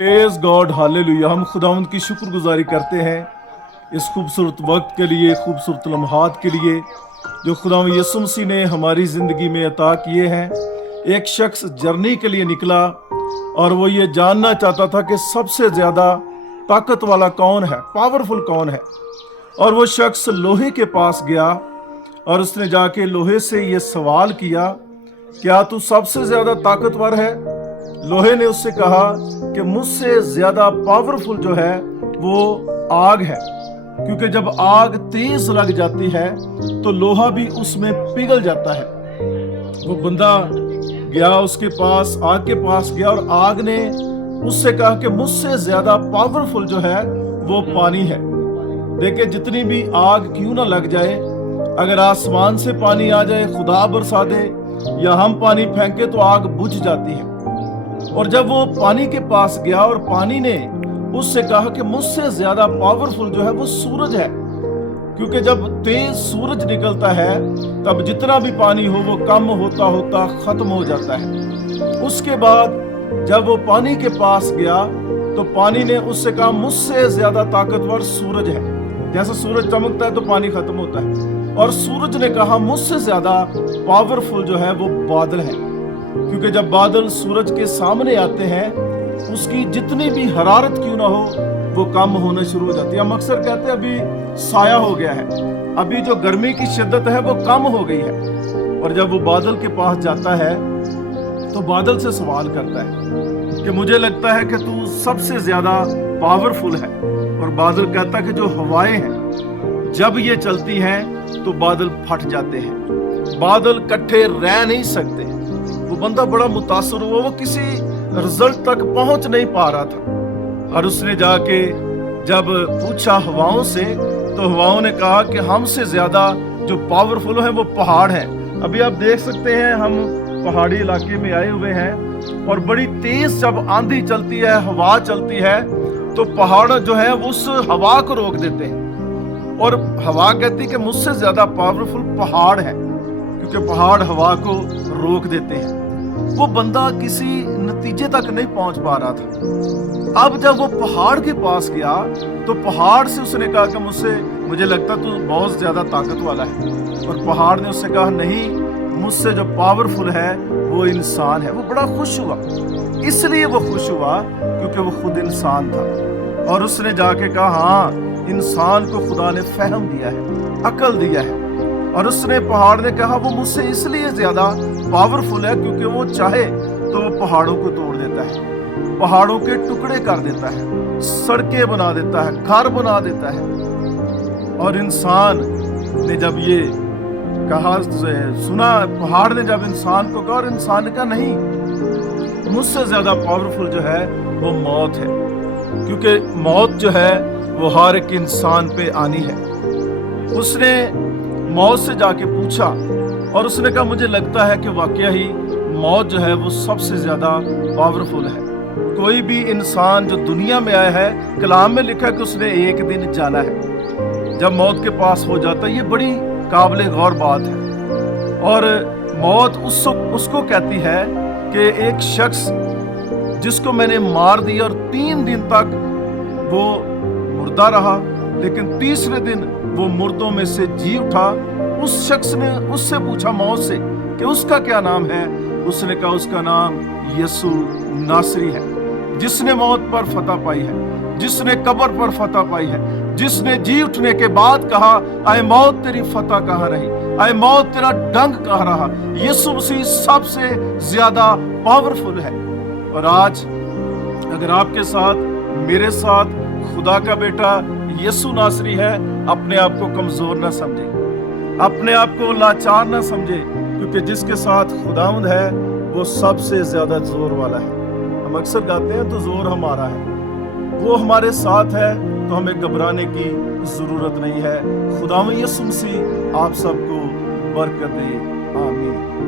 Praise God, hallelujah. हम खुदावंद की शुक्रगुजारी करते हैं इस खूबसूरत वक्त के लिए, खूबसूरत लम्हात के लिए जो खुदावंद यीशु मसीह ने हमारी ज़िंदगी में अता किए हैं। एक शख्स जर्नी के लिए निकला और वो ये जानना चाहता था कि सबसे ज़्यादा ताकत वाला कौन है, पावरफुल कौन है। और वो शख्स लोहे के पास गया और उसने जाके लोहे से ये सवाल किया, क्या तू सबसे ज़्यादा ताकतवर है? लोहे ने उससे कहा कि मुझसे ज्यादा पावरफुल जो है वो आग है, क्योंकि जब आग तेज लग जाती है तो लोहा भी उसमें पिघल जाता है। वो बंदा गया उसके पास, आग के पास गया और आग ने उससे कहा कि मुझसे ज्यादा पावरफुल जो है वो पानी है। देखिए, जितनी भी आग क्यों ना लग जाए, अगर आसमान से पानी आ जाए, खुदा बरसा दे या हम पानी फेंके तो आग बुझ जाती है। और जब वो पानी के पास गया और पानी ने उससे कहा कि मुझसे ज्यादा पावरफुल जो है वो सूरज है, क्योंकि जब तेज सूरज निकलता है तब जितना भी पानी हो वो कम होता होता खत्म हो जाता है। उसके बाद जब वो पानी के पास गया तो पानी ने उससे कहा मुझसे ज्यादा ताकतवर सूरज है। जैसे सूरज चमकता है तो पानी खत्म होता है। और सूरज ने कहा मुझसे ज्यादा पावरफुल जो है वो बादल है, क्योंकि जब बादल सूरज के सामने आते हैं उसकी जितनी भी हरारत क्यों ना हो वो कम होना शुरू हो जाती है। हम अक्सर कहते हैं अभी साया हो गया है, अभी जो गर्मी की शिद्दत है वो कम हो गई है। और जब वो बादल के पास जाता है तो बादल से सवाल करता है कि मुझे लगता है कि तू सबसे ज्यादा पावरफुल है। और बादल कहता है कि जो हवाएं हैं जब ये चलती हैं तो बादल फट जाते हैं, बादल इकट्ठे रह नहीं सकते। वो बंदा बड़ा मुतासर हुआ, वो किसी रिजल्ट तक पहुंच नहीं पा रहा था। और उसने जाके जब पूछा हवाओं से तो हवाओं ने कहा कि हमसे ज्यादा जो पावरफुल है वो पहाड़ है। अभी आप देख सकते हैं हम पहाड़ी इलाके में आए हुए हैं और बड़ी तेज जब आंधी चलती है, हवा चलती है तो पहाड़ जो है उस हवा को रोक देते हैं। और हवा कहती है कि मुझसे ज्यादा पावरफुल पहाड़ है, क्योंकि पहाड़ हवा को रोक देते हैं। वो बंदा किसी नतीजे तक नहीं पहुंच पा रहा था। अब जब वो पहाड़ के पास गया तो पहाड़ से उसने कहा कि मुझे लगता तू बहुत ज्यादा ताकत वाला है। और पहाड़ ने उससे कहा नहीं, मुझसे जो पावरफुल है वो इंसान है। वो बड़ा खुश हुआ, इसलिए वो खुश हुआ क्योंकि वो खुद इंसान था। और उसने जाके कहा हाँ, इंसान को खुदा ने फहम दिया है, अकल दिया है। और उसने पहाड़ ने कहा वो मुझसे इसलिए ज्यादा पावरफुल है क्योंकि वो चाहे तो वो पहाड़ों को तोड़ देता है, पहाड़ों के टुकड़े कर देता है, सड़कें बना देता है, घर बना देता है। और इंसान ने जब ये कहा, सुना, पहाड़ ने जब इंसान को कहा, और इंसान ने कहा नहीं, मुझसे ज्यादा पावरफुल जो है वो मौत है, क्योंकि मौत जो है वो हर एक इंसान पे आनी है। उसने मौत से जाके पूछा और उसने कहा मुझे लगता है कि वाकया ही मौत जो है वो सबसे ज्यादा पावरफुल है। कोई भी इंसान जो दुनिया में आया है, कलाम में लिखा है कि उसने एक दिन जाना है। जब मौत के पास हो जाता है, ये बड़ी काबिल गौर बात है। और मौत उसको कहती है कि एक शख्स जिसको मैंने मार दिया और 3 दिन तक वो मुर्दा रहा, लेकिन तीसरे दिन वो मुर्दों में से जी उठा। उस शख्स ने उससे पूछा मौत से कि उसका क्या नाम है। उसने कहा उसका नाम यीशु नासरी है, जिसने मौत पर फतह पाई है, जिसने कब्र पर फतह पाई है, जिसने जी उठने के बाद कहा आए मौत तेरी फतह कहाँ रही, आए मौत तेरा डंक कहाँ रहा। यीशु मसीह सबसे ज्यादा पावरफुल है। और आज अगर आपके साथ, मेरे साथ खुदा का बेटा यीशु नासरी है, अपने आप को कमजोर ना समझे, अपने आप को लाचार ना समझे, क्योंकि जिसके साथ खुदावंद है वो सबसे ज्यादा जोर वाला है। हम अक्सर गाते हैं तो जोर हमारा है, वो हमारे साथ है तो हमें घबराने की जरूरत नहीं है। खुदावंद यीशु मसीह आप सबको बरकत दे, आमीन।